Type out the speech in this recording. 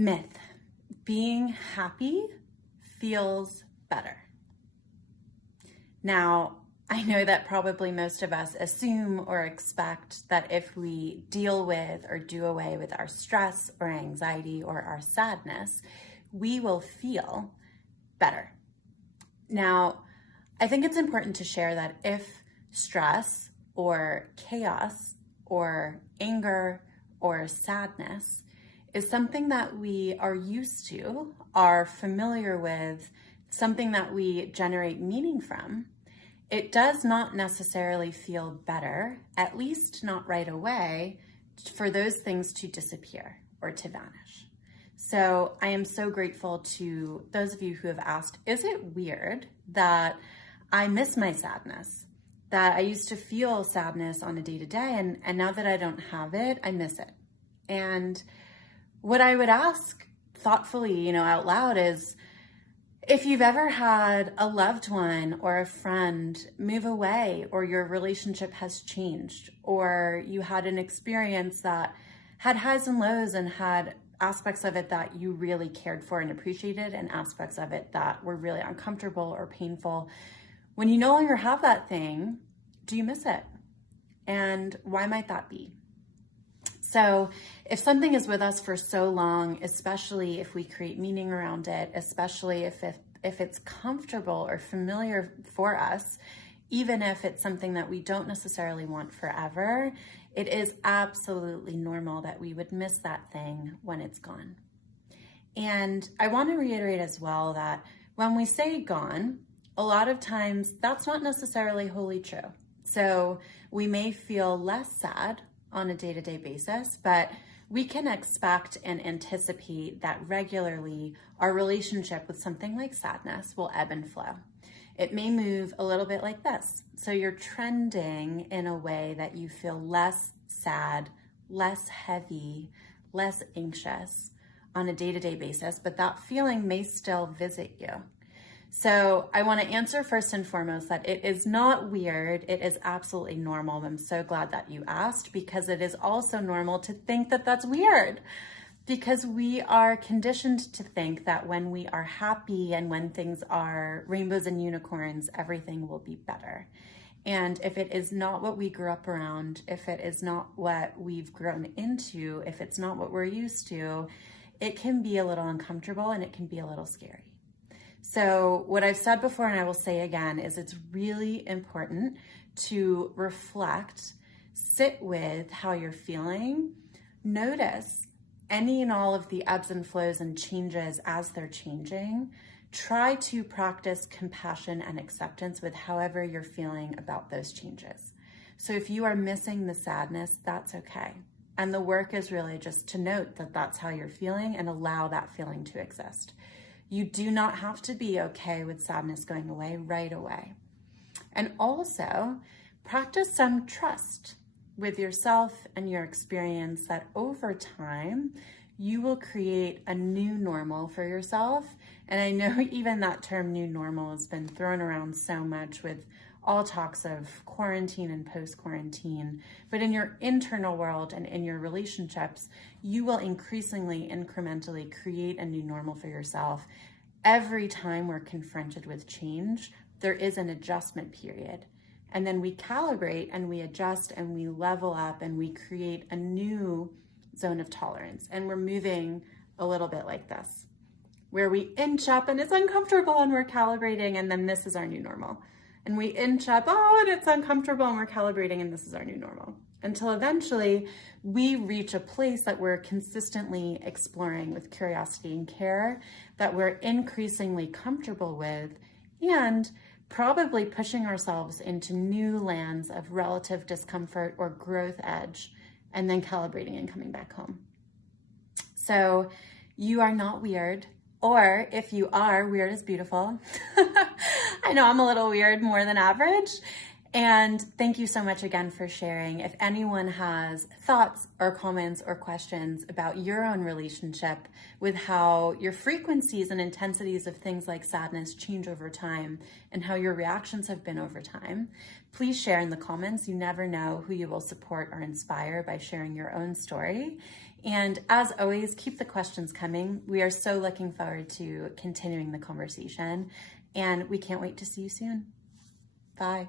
Myth: being happy feels better. Now, I know that probably most of us assume or expect that if we deal with or do away with our stress or anxiety or our sadness, we will feel better. Now, I think it's important to share that if stress or chaos or anger or sadness is something that we are used to, are familiar with, something that we generate meaning from, it does not necessarily feel better, at least not right away, for those things to disappear or to vanish. So I am so grateful to those of you who have asked, is it weird that I miss my sadness? That I used to feel sadness on a day-to-day, and now that I don't have it, I miss it. And what I would ask thoughtfully, out loud is, if you've ever had a loved one or a friend move away, or your relationship has changed, or you had an experience that had highs and lows and had aspects of it that you really cared for and appreciated, and aspects of it that were really uncomfortable or painful, when you no longer have that thing, do you miss it? And why might that be? So if something is with us for so long, especially if we create meaning around it, especially if it's comfortable or familiar for us, even if it's something that we don't necessarily want forever, it is absolutely normal that we would miss that thing when it's gone. And I want to reiterate as well that when we say gone, a lot of times that's not necessarily wholly true. So we may feel less sad on a day-to-day basis, but we can expect and anticipate that regularly our relationship with something like sadness will ebb and flow. It may move a little bit like this. So you're trending in a way that you feel less sad, less heavy, less anxious on a day-to-day basis, but that feeling may still visit you. So I want to answer first and foremost that it is not weird. It is absolutely normal. I'm so glad that you asked, because it is also normal to think that that's weird, because we are conditioned to think that when we are happy and when things are rainbows and unicorns, everything will be better. And if it is not what we grew up around, if it is not what we've grown into, if it's not what we're used to, it can be a little uncomfortable and it can be a little scary. So what I've said before, and I will say again, is it's really important to reflect, sit with how you're feeling, notice any and all of the ebbs and flows and changes as they're changing. Try to practice compassion and acceptance with however you're feeling about those changes. So if you are missing the sadness, that's okay. And the work is really just to note that that's how you're feeling and allow that feeling to exist. You do not have to be okay with sadness going away right away. And also practice some trust with yourself and your experience that over time, you will create a new normal for yourself. And I know even that term new normal has been thrown around so much with all talks of quarantine and post-quarantine, but in your internal world and in your relationships, you will increasingly, incrementally create a new normal for yourself. Every time we're confronted with change, there is an adjustment period. And then we calibrate and we adjust and we level up and we create a new zone of tolerance. And we're moving a little bit like this, where we inch up and it's uncomfortable and we're calibrating, and then this is our new normal. And we inch up, and it's uncomfortable and we're calibrating, and this is our new normal. Until eventually we reach a place that we're consistently exploring with curiosity and care, that we're increasingly comfortable with, and probably pushing ourselves into new lands of relative discomfort or growth edge, and then calibrating and coming back home. So you are not weird. Or if you are, weird is beautiful. I know I'm a little weird, more than average. And thank you so much again for sharing. If anyone has thoughts or comments or questions about your own relationship with how your frequencies and intensities of things like sadness change over time and how your reactions have been over time, Please share in the comments. You never know who you will support or inspire by sharing your own story. And as always, keep the questions coming. We are so looking forward to continuing the conversation, and we can't wait to see you soon. Bye.